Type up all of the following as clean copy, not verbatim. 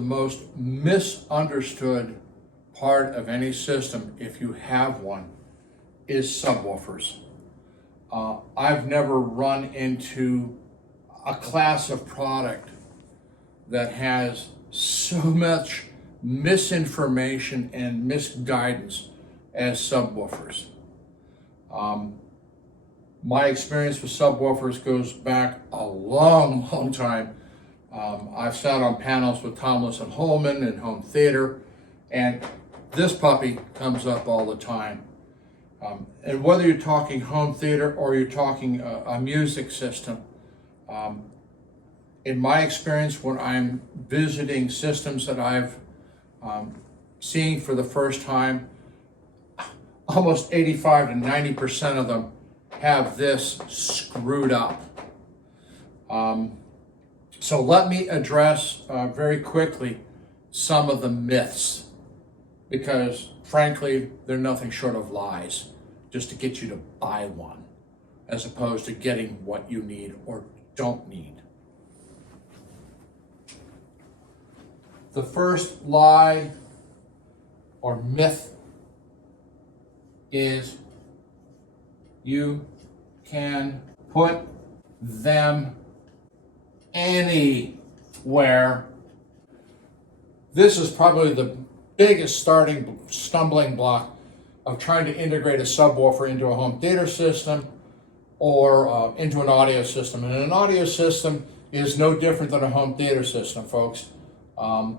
most misunderstood part of any system, if you have one, is subwoofers. I've never run into a class of product that has so much misinformation and misguidance as subwoofers. My experience with subwoofers goes back a long, long time. I've sat on panels with Thomas and Holman in home theater, and this puppy comes up all the time. And whether you're talking home theater or you're talking a music system, in my experience, when I'm visiting systems that I've seen for the first time, almost 85 to 90% of them have this screwed up. So let me address very quickly some of the myths, because frankly, they're nothing short of lies, just to get you to buy one, as opposed to getting what you need or don't need. The first lie or myth is you can put them anywhere. This is probably the biggest stumbling block of trying to integrate a subwoofer into a home theater system or into an audio system. And an audio system is no different than a home theater system, folks,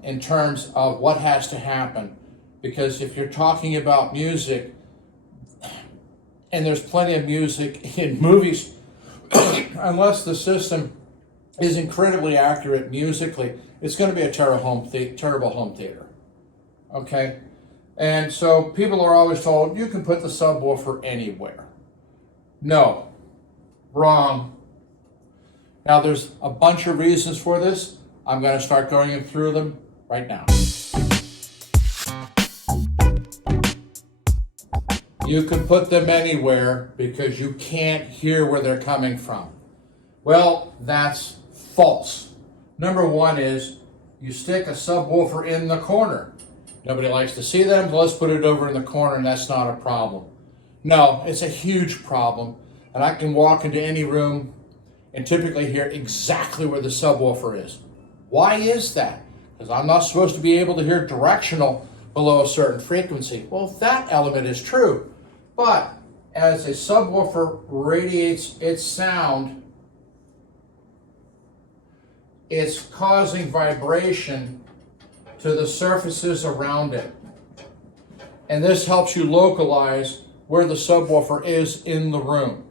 in terms of what has to happen. Because if you're talking about music, and there's plenty of music in movies, unless the system is incredibly accurate musically, it's going to be a terrible home theater. Okay? And so people are always told, you can put the subwoofer anywhere. No. Wrong. Now, there's a bunch of reasons for this. I'm going to start going through them right now. You can put them anywhere because you can't hear where they're coming from. Well, that's false. Number one is you stick a subwoofer in the corner. Nobody likes to see them, let's put it over in the corner and that's not a problem. No, it's a huge problem. And I can walk into any room and typically hear exactly where the subwoofer is. Why is that? Because I'm not supposed to be able to hear directional below a certain frequency. Well, that element is true. But as a subwoofer radiates its sound, it's causing vibration to the surfaces around it. And this helps you localize where the subwoofer is in the room.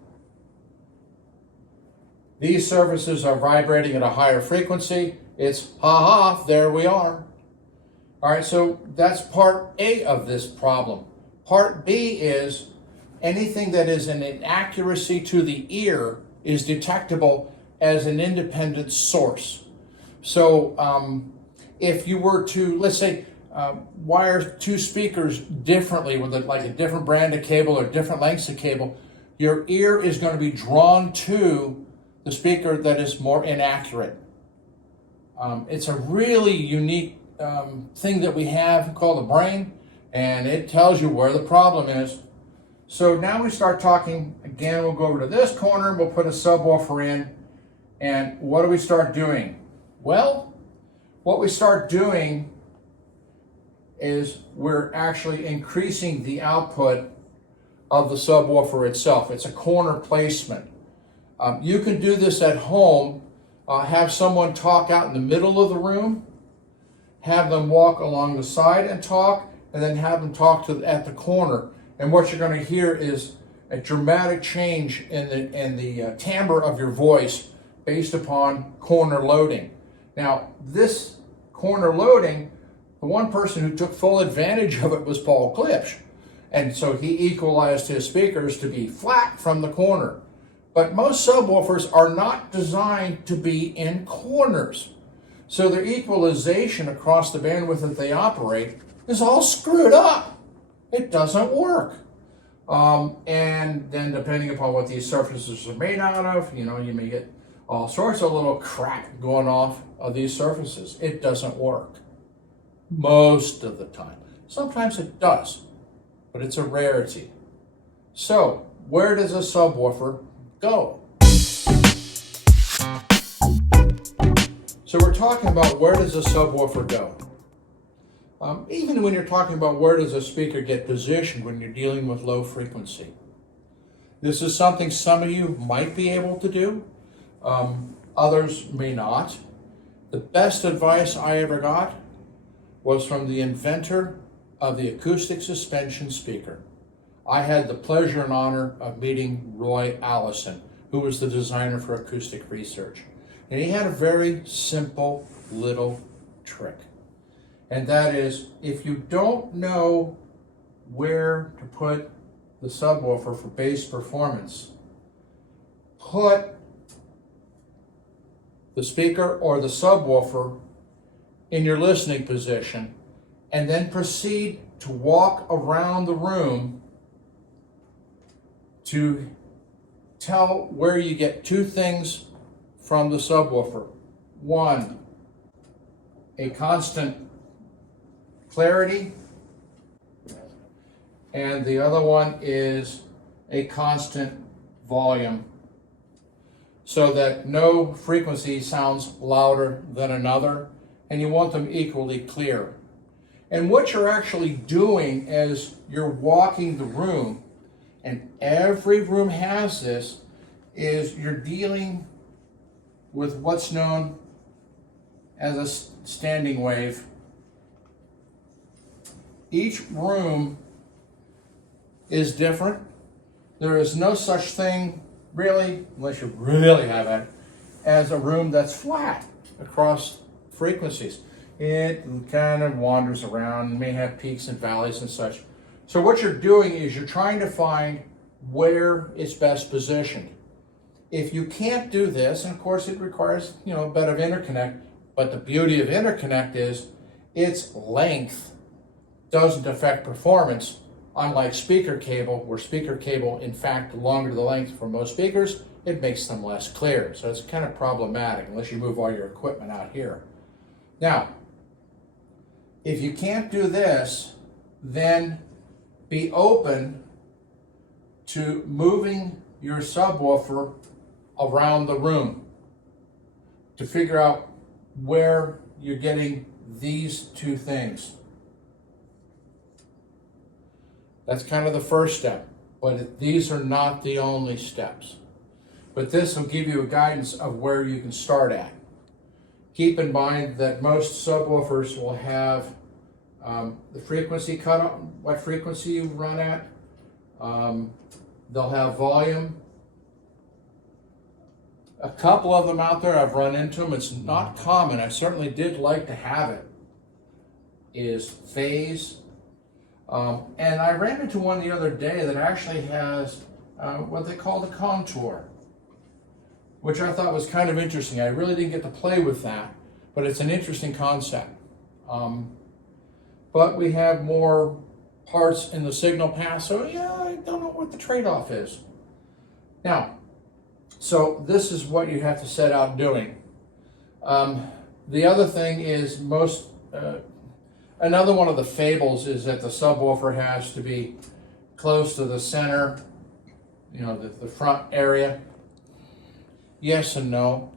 These surfaces are vibrating at a higher frequency. It's ha-ha, there we are. All right, so that's part A of this problem. Part B is anything that is an inaccuracy to the ear is detectable as an independent source. So if you were to, let's say, wire two speakers differently with like a different brand of cable or different lengths of cable, your ear is going to be drawn to the speaker that is more inaccurate. It's a really unique thing that we have called the brain, and it tells you where the problem is. So now we start talking, again, we'll go over to this corner, we'll put a subwoofer in, and what do we start doing? Well, what we start doing is we're actually increasing the output of the subwoofer itself. It's a corner placement. You can do this at home, have someone talk out in the middle of the room, have them walk along the side and talk, and then have them talk at the corner. And what you're going to hear is a dramatic change in the timbre of your voice based upon corner loading. Now, this corner loading, the one person who took full advantage of it was Paul Klipsch. And so he equalized his speakers to be flat from the corner. But most subwoofers are not designed to be in corners. So their equalization across the bandwidth that they operate is all screwed up. It doesn't work. And then depending upon what these surfaces are made out of, you may get all sorts of little crap going off of these surfaces. It doesn't work. most of the time. Sometimes it does, but it's a rarity. So, where does a subwoofer go? So we're talking about where does a subwoofer go? Even when you're talking about where does a speaker get positioned when you're dealing with low frequency. This is something some of you might be able to do. Others may not. The best advice I ever got was from the inventor of the acoustic suspension speaker. I had the pleasure and honor of meeting Roy Allison, who was the designer for acoustic research. And he had a very simple little trick. And that is, if you don't know where to put the subwoofer for bass performance, put the speaker or the subwoofer in your listening position and then proceed to walk around the room to tell where you get two things from the subwoofer. One, a constant clarity, and the other one is a constant volume, so that no frequency sounds louder than another, and you want them equally clear. And what you're actually doing as you're walking the room, and every room has this, is you're dealing with what's known as a standing wave. Each room is different. There is no such thing, really, unless you really have it, as a room that's flat across frequencies. It kind of wanders around, may have peaks and valleys and such. So what you're doing is you're trying to find where it's best positioned. If you can't do this, and of course it requires, a bit of interconnect, but the beauty of interconnect is its length doesn't affect performance, unlike speaker cable, where speaker cable, in fact, the longer the length for most speakers, it makes them less clear. So it's kind of problematic unless you move all your equipment out here. Now, if you can't do this, then be open to moving your subwoofer around the room to figure out where you're getting these two things. That's kind of the first step, but these are not the only steps. But this will give you a guidance of where you can start at. Keep in mind that most subwoofers will have the frequency cutoff, what frequency you run at. They'll have volume. A couple of them out there, I've run into them. It's not common. I certainly did like to have it. Is phase. And I ran into one the other day that actually has what they call the contour, which I thought was kind of interesting. I really didn't get to play with that, but it's an interesting concept. But we have more parts in the signal path, so yeah, I don't know what the trade-off is. Now, so this is what you have to set out doing. The other thing is another one of the fables is that the subwoofer has to be close to the center, the front area. Yes and no.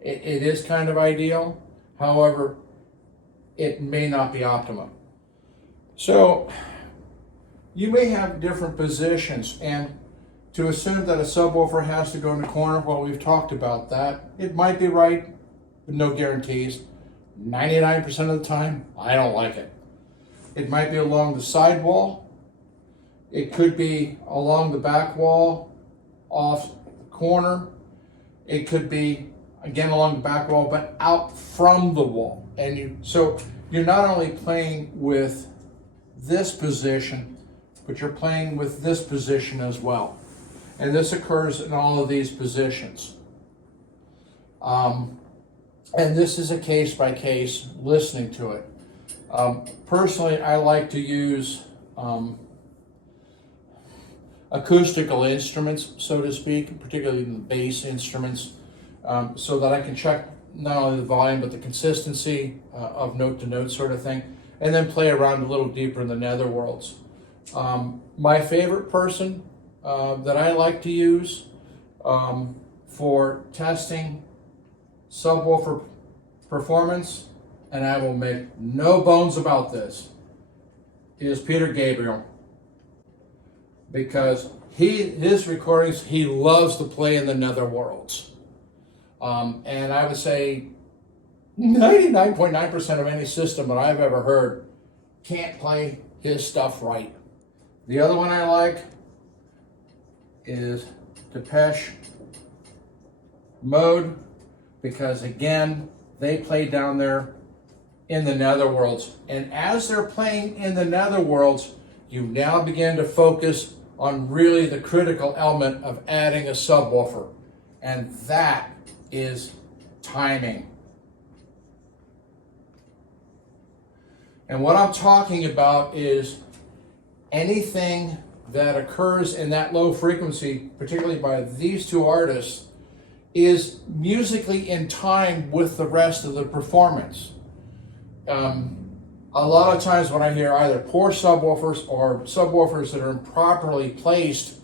It is kind of ideal. However, it may not be optimum. So you may have different positions, and to assume that a subwoofer has to go in the corner, well, we've talked about that. It might be right, but no guarantees. 99% of the time, I don't like it. It might be along the side wall. It could be along the back wall, off the corner. It could be, again, along the back wall, but out from the wall. So you're not only playing with this position, but you're playing with this position as well. And this occurs in all of these positions. And this is a case-by-case listening to it. Personally, I like to use acoustical instruments, so to speak, particularly the bass instruments, so that I can check not only the volume but the consistency of note to note sort of thing. and then play around a little deeper in the netherworlds. My favorite person that I like to use for testing subwoofer performance, and I will make no bones about this, is Peter Gabriel. Because his recordings, he loves to play in the netherworlds. And I would say 99.9% of any system that I've ever heard can't play his stuff right. The other one I like is Depeche Mode, because again, they play down there in the netherworlds. And as they're playing in the netherworlds, you now begin to focus on really the critical element of adding a subwoofer, and that is timing. And what I'm talking about is anything that occurs in that low frequency, particularly by these two artists, is musically in time with the rest of the performance. A lot of times when I hear either poor subwoofers or subwoofers that are improperly placed,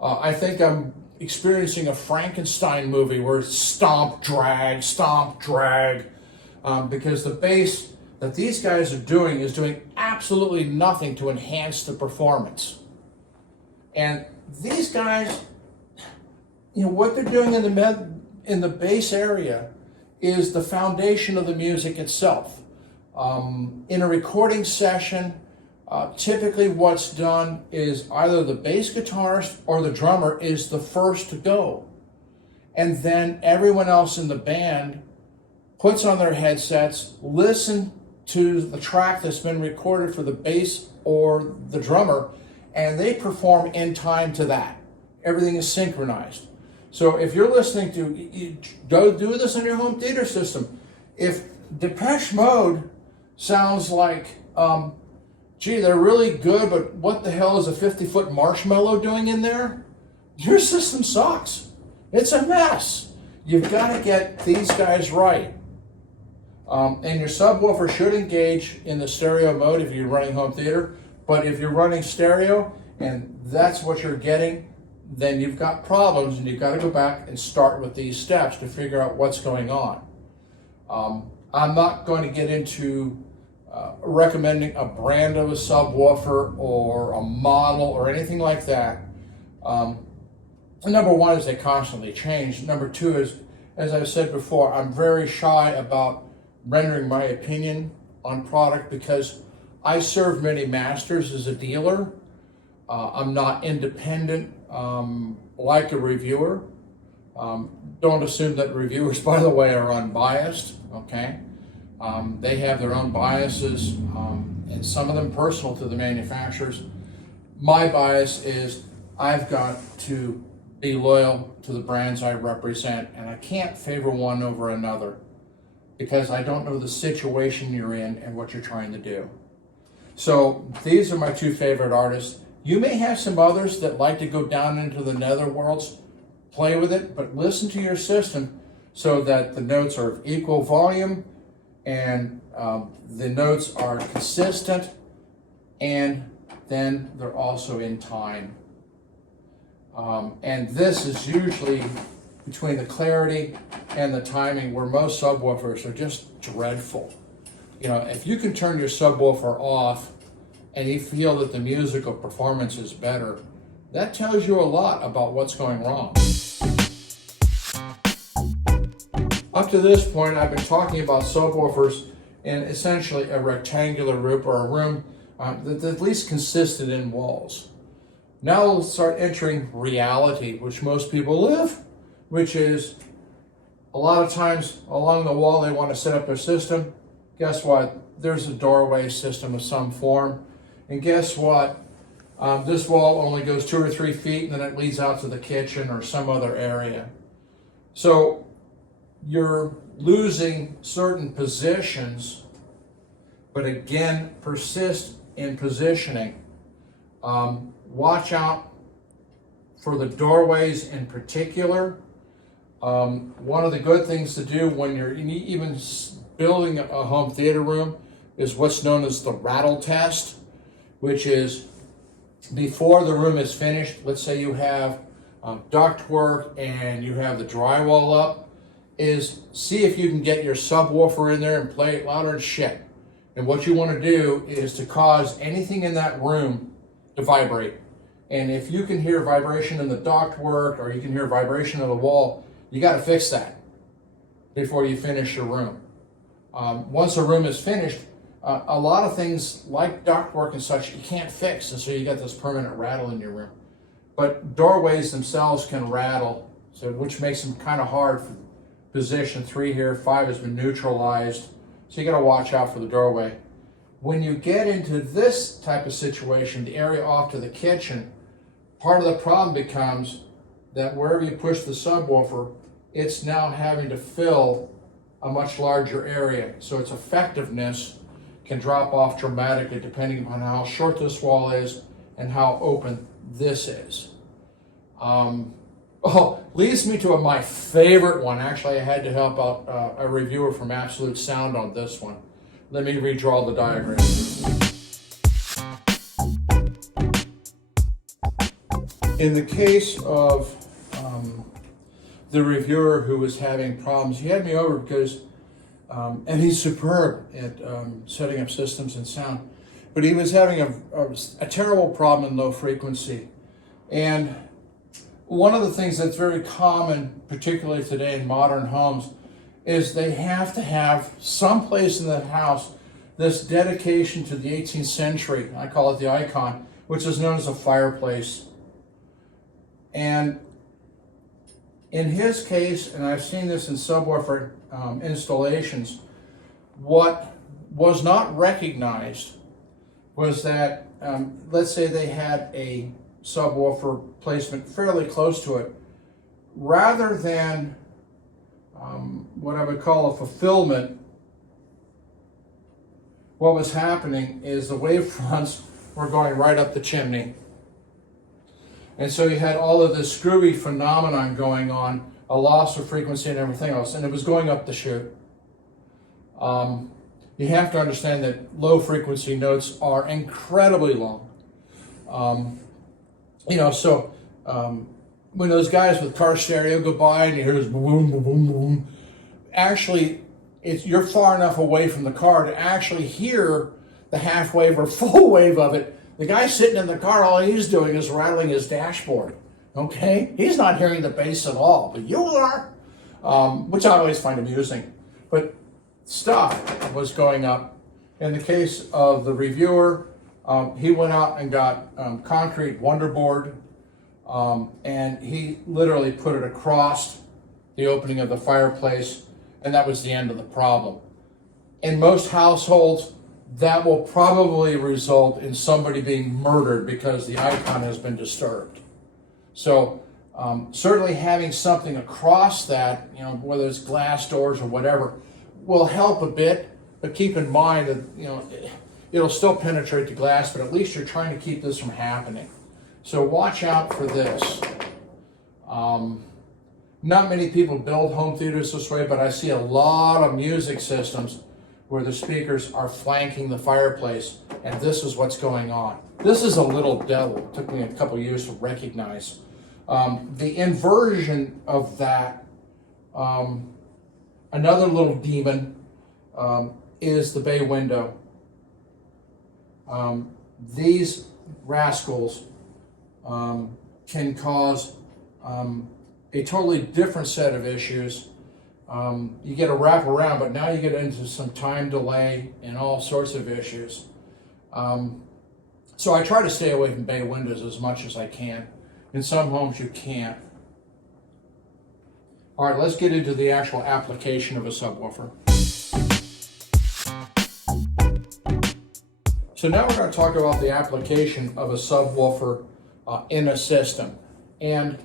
I think I'm experiencing a Frankenstein movie where it's stomp, drag, because the bass that these guys are doing is doing absolutely nothing to enhance the performance. And these guys, what they're doing in the bass area is the foundation of the music itself. In a recording session, typically what's done is either the bass guitarist or the drummer is the first to go. And then everyone else in the band puts on their headsets, listen to the track that's been recorded for the bass or the drummer, and they perform in time to that. Everything is synchronized. So if you're listening to, go do this on your home theater system. If Depeche Mode sounds like, gee, they're really good, but what the hell is a 50-foot marshmallow doing in there? Your system sucks. It's a mess. You've got to get these guys right. And your subwoofer should engage in the stereo mode if you're running home theater, but if you're running stereo and that's what you're getting, then you've got problems, and you've got to go back and start with these steps to figure out what's going on. I'm not going to get into recommending a brand of a subwoofer or a model or anything like that. Number one is they constantly change. Number two is, as I've said before, I'm very shy about rendering my opinion on product because I serve many masters as a dealer. I'm not independent like a reviewer. Don't assume that reviewers, by the way, are unbiased, okay? They have their own biases, and some of them personal to the manufacturers. My bias is I've got to be loyal to the brands I represent, and I can't favor one over another because I don't know the situation you're in and what you're trying to do. So these are my two favorite artists. You may have some others that like to go down into the netherworlds, play with it, but listen to your system so that the notes are of equal volume and the notes are consistent, and then they're also in time. And this is usually between the clarity and the timing where most subwoofers are just dreadful. If you can turn your subwoofer off and you feel that the musical performance is better, that tells you a lot about what's going wrong. Up to this point, I've been talking about subwoofers in essentially a rectangular room or a room that's at least consistent in walls. Now we'll start entering reality, which most people live, which is a lot of times along the wall they want to set up their system. Guess what? There's a doorway system of some form. And guess what? This wall only goes 2 or 3 feet, and then it leads out to the kitchen or some other area. So you're losing certain positions, but again, persist in positioning. Watch out for the doorways in particular. One of the good things to do when you're even building a home theater room, is what's known as the rattle test, which is before the room is finished. Let's say you have ductwork and you have the drywall up, is see if you can get your subwoofer in there and play it louder than shit. And what you want to do is to cause anything in that room to vibrate. And if you can hear vibration in the ductwork or you can hear vibration in the wall, you got to fix that before you finish your room. Once a room is finished, a lot of things like ductwork and such you can't fix, and so you got this permanent rattle in your room. But doorways themselves can rattle, so which makes them kind of hard for position 3 here. 5 has been neutralized, so you got to watch out for the doorway. When you get into this type of situation, the area off to the kitchen, part of the problem becomes that wherever you push the subwoofer, it's now having to fill a much larger area. So its effectiveness can drop off dramatically depending upon how short this wall is and how open this is. Leads me to my favorite one. Actually, I had to help out a reviewer from Absolute Sound on this one. Let me redraw the diagram. In the case of the reviewer who was having problems, he had me over because, and he's superb at setting up systems and sound, but he was having a terrible problem in low frequency. And one of the things that's very common, particularly today in modern homes, is they have to have some place in the house this dedication to the 18th century, I call it the icon, which is known as a fireplace. And in his case, and I've seen this in subwoofer installations, what was not recognized was that, let's say they had a subwoofer placement fairly close to it, rather than what I would call a fulfillment, what was happening is the wavefronts were going right up the chimney. And so you had all of this screwy phenomenon going on, a loss of frequency and everything else, and it was going up the chute. You have to understand that low frequency notes are incredibly long. When those guys with car stereo go by and you hear this boom, boom, boom, boom, actually, you're far enough away from the car to actually hear the half wave or full wave of it. The guy sitting in the car, all he's doing is rattling his dashboard, okay? He's not hearing the bass at all, but you are, which I always find amusing. But stuff was going up. In the case of the reviewer, he went out and got concrete wonderboard, and he literally put it across the opening of the fireplace, and that was the end of the problem. In most households, that will probably result in somebody being murdered because the icon has been disturbed. So certainly having something across that, whether it's glass doors or whatever, will help a bit, but keep in mind that, it'll still penetrate the glass, but at least you're trying to keep this from happening. So watch out for this. Not many people build home theaters this way, but I see a lot of music systems where the speakers are flanking the fireplace, and this is what's going on. This is a little devil. It took me a couple years to recognize. The inversion of that, another little demon, is the bay window. These rascals can cause a totally different set of issues. You get a wraparound, but now you get into some time delay and all sorts of issues. So I try to stay away from bay windows as much as I can. In some homes you can't. All right, let's get into the actual application of a subwoofer. So now we're going to talk about the application of a subwoofer in a system. And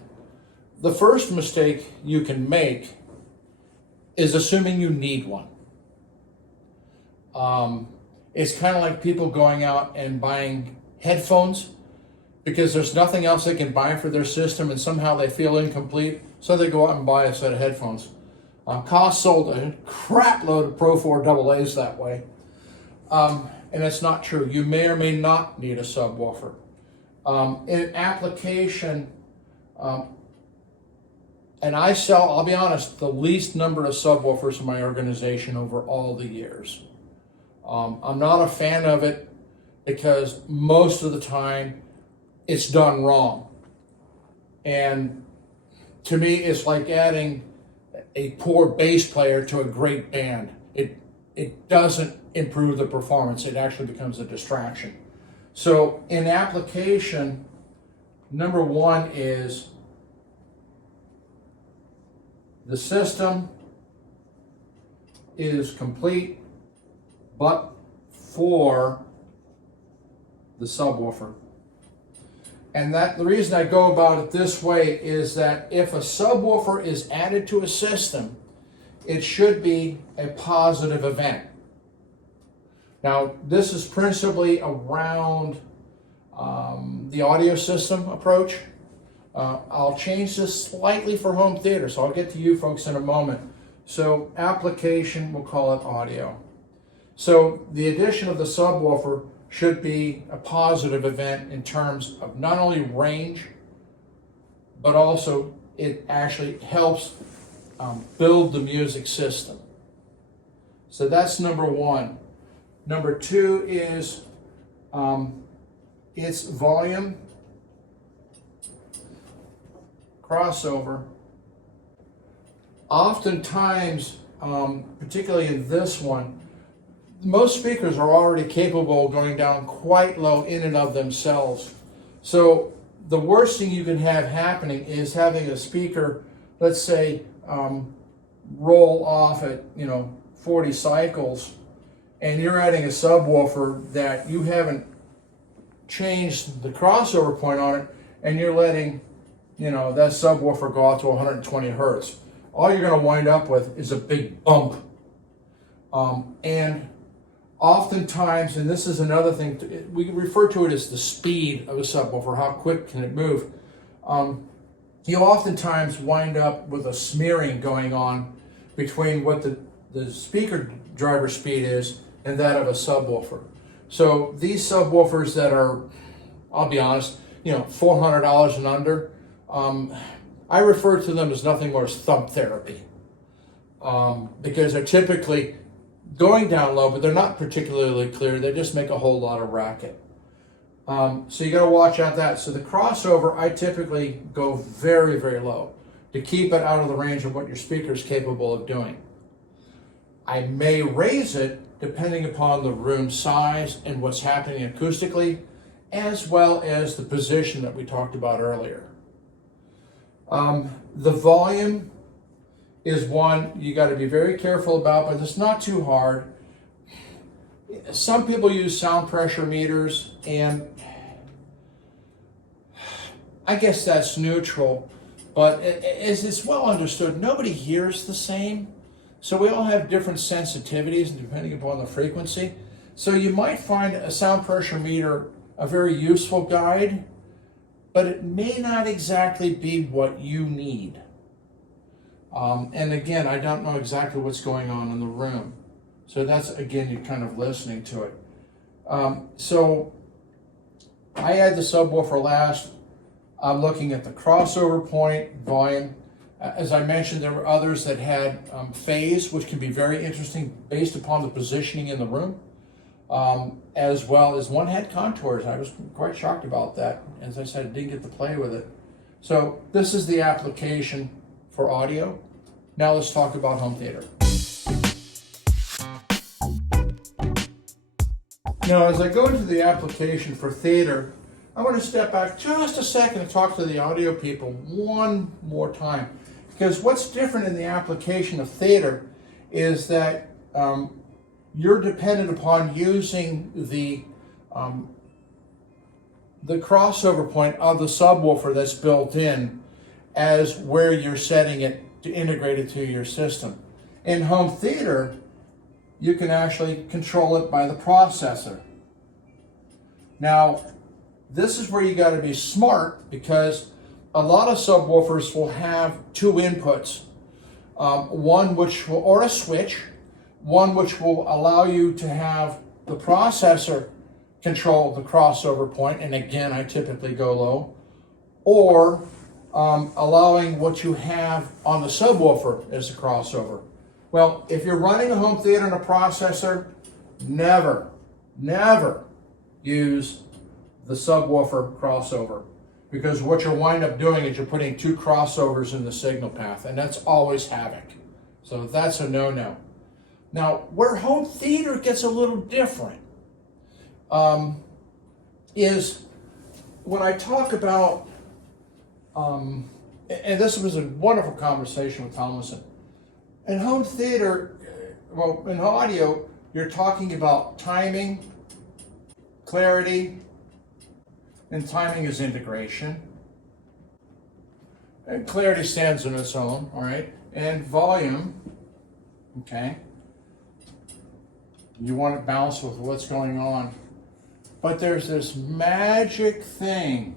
the first mistake you can make is assuming you need one. It's kind of like people going out and buying headphones because there's nothing else they can buy for their system and somehow they feel incomplete, so they go out and buy a set of headphones. Koss sold a crap load of Pro 4 AA's that way. and it's not true. You may or may not need a subwoofer. In application, and I sell, I'll be honest, the least number of subwoofers in my organization over all the years. I'm not a fan of it because most of the time it's done wrong. And to me, it's like adding a poor bass player to a great band. It doesn't improve the performance. It actually becomes a distraction. So in application, number one is the system is complete but for the subwoofer. And that the reason I go about it this way is that if a subwoofer is added to a system, it should be a positive event. Now, this is principally around the audio system approach. I'll change this slightly for home theater, so I'll get to you folks in a moment. So application, we'll call it audio. So the addition of the subwoofer should be a positive event in terms of not only range, but also it actually helps build the music system. So that's number one. Number two is its volume, crossover. Oftentimes, particularly in this one, most speakers are already capable of going down quite low in and of themselves. So the worst thing you can have happening is having a speaker, let's say, roll off at 40 cycles, and you're adding a subwoofer that you haven't changed the crossover point on it, and you're letting that subwoofer go out to 120 hertz. All you're going to wind up with is a big bump. And oftentimes, and this is another thing, we refer to it as the speed of a subwoofer, how quick can it move. You oftentimes wind up with a smearing going on between what the speaker driver speed is and that of a subwoofer. So these subwoofers that are, I'll be honest, $400 and under, I refer to them as nothing more as thump therapy, because they're typically going down low, but they're not particularly clear. They just make a whole lot of racket. So you got to watch out that. So the crossover, I typically go very, very low to keep it out of the range of what your speaker is capable of doing. I may raise it depending upon the room size and what's happening acoustically, as well as the position that we talked about earlier. The volume is one you got to be very careful about, but it's not too hard. Some people use sound pressure meters, and I guess that's neutral, but as it's well understood, nobody hears the same. So we all have different sensitivities depending upon the frequency. So you might find a sound pressure meter a very useful guide, but it may not exactly be what you need. And again, I don't know exactly what's going on in the room. So that's, again, you're kind of listening to it. So I had the subwoofer last. I'm looking at the crossover point, volume. As I mentioned, there were others that had phase, which can be very interesting based upon the positioning in the room, as well as one had contours. I was quite shocked about that. As I said, I didn't get to play with it. So this is the application for audio. Now let's talk about home theater. Now, as I go into the application for theater, I want to step back just a second and talk to the audio people one more time. Because what's different in the application of theater is that you're dependent upon using the crossover point of the subwoofer that's built in as where you're setting it to integrate it to your system. In home theater, you can actually control it by the processor. Now, this is where you got to be smart, because a lot of subwoofers will have two inputs, one which will, or a switch, one which will allow you to have the processor control the crossover point, and again, I typically go low, or allowing what you have on the subwoofer as a crossover. Well, if you're running a home theater and a processor, never use the subwoofer crossover, because what you'll wind up doing is you're putting two crossovers in the signal path, and that's always havoc. So that's a no-no. Now, where home theater gets a little different is when I talk about, and this was a wonderful conversation with Tomlinson. In home theater, well, in audio, you're talking about timing, clarity, and timing is integration. And clarity stands on its own, all right? And volume, okay? You want it balanced with what's going on. But there's this magic thing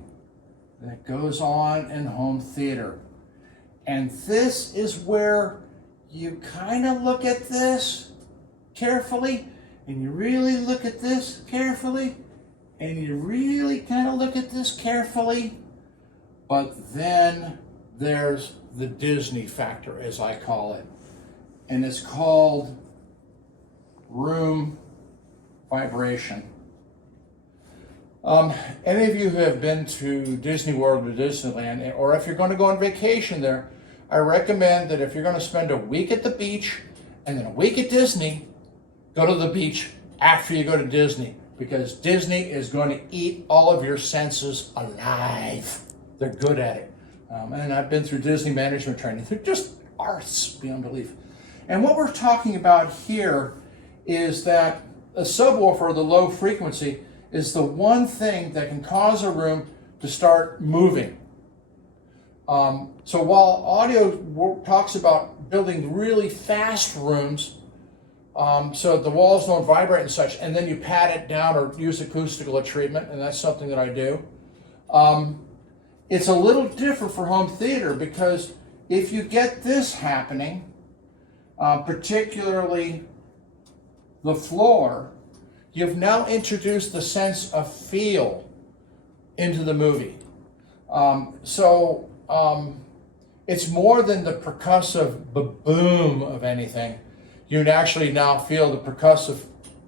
that goes on in home theater. And this is where you kind of look at this carefully, and you really look at this carefully, and you really kind of look at this carefully, but then there's the Disney factor, as I call it, and it's called room vibration. Any of you who have been to Disney World or Disneyland, or if you're going to go on vacation there, I recommend that if you're going to spend a week at the beach and then a week at Disney, go to the beach after you go to Disney, because Disney is going to eat all of your senses alive. They're good at it. And I've been through Disney management training. They're just arts beyond belief. And what we're talking about here is that a subwoofer, the low frequency, is the one thing that can cause a room to start moving. So while audio talks about building really fast rooms, so the walls don't vibrate and such, and then you pat it down or use acoustical treatment, and that's something that I do. It's a little different for home theater, because if you get this happening, particularly the floor, you've now introduced the sense of feel into the movie. It's more than the percussive boom of anything. You'd actually now feel the percussive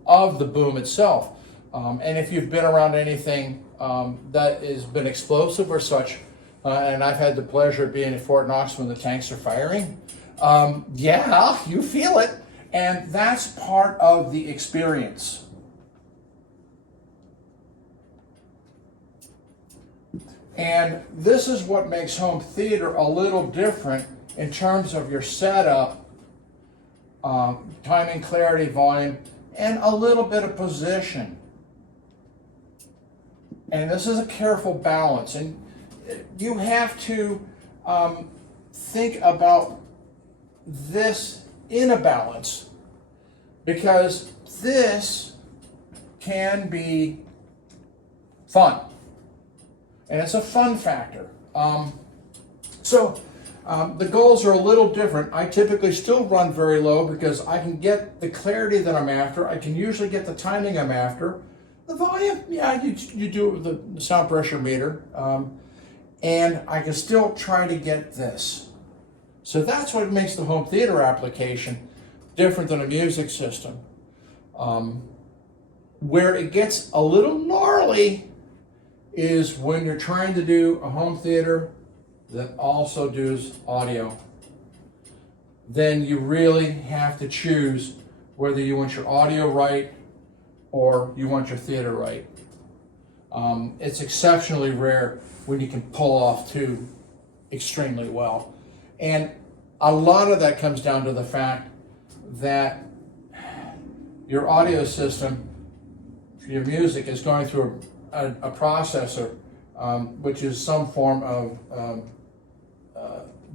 of the boom itself. And if you've been around anything that has been explosive or such, and I've had the pleasure of being at Fort Knox when the tanks are firing, yeah, you feel it. And that's part of the experience. And this is what makes home theater a little different in terms of your setup, timing, clarity, volume, and a little bit of position. And this is a careful balance. And you have to think about this in a balance, because this can be fun. And it's a fun factor. The goals are a little different. I typically still run very low because I can get the clarity that I'm after. I can usually get the timing I'm after. The volume, yeah, you do it with the sound pressure meter. And I can still try to get this. So that's what makes the home theater application different than a music system. Where it gets a little gnarly is when you're trying to do a home theater that also does audio. Then you really have to choose whether you want your audio right or you want your theater right. It's exceptionally rare when you can pull off two extremely well. And a lot of that comes down to the fact that your audio system, your music, is going through a processor, which is some form of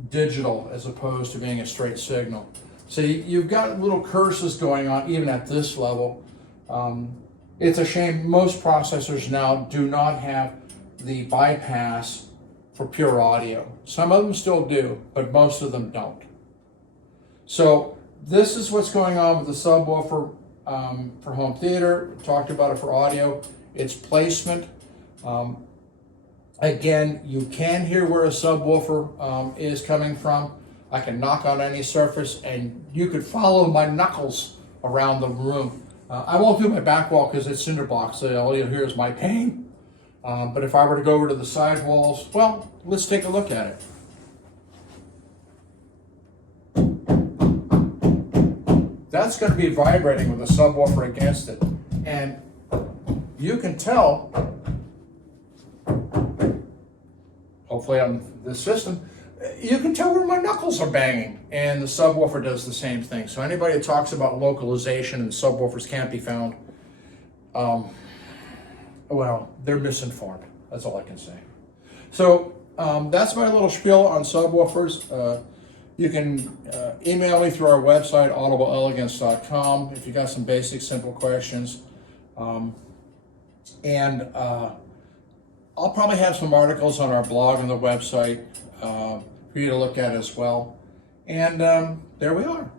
digital as opposed to being a straight signal. So you've got little curses going on even at this level. It's a shame most processors now do not have the bypass for pure audio. Some of them still do, but most of them don't. So this is what's going on with the subwoofer. for home theater, talked about it for audio. It's placement. Again, you can hear where a subwoofer is coming from. I can knock on any surface and you could follow my knuckles around the room. I won't do my back wall because it's cinder block, so all you'll hear is my pain. But if I were to go over to the side walls, well, let's take a look at it. That's going to be vibrating with a subwoofer against it. And you can tell, hopefully on this system, you can tell where my knuckles are banging, and the subwoofer does the same thing. So anybody that talks about localization and subwoofers can't be found, well, they're misinformed. That's all I can say. So that's my little spiel on subwoofers. You can email me through our website, audibleelegance.com, if you got some basic, simple questions. And I'll probably have some articles on our blog and the website for you to look at as well. And there we are.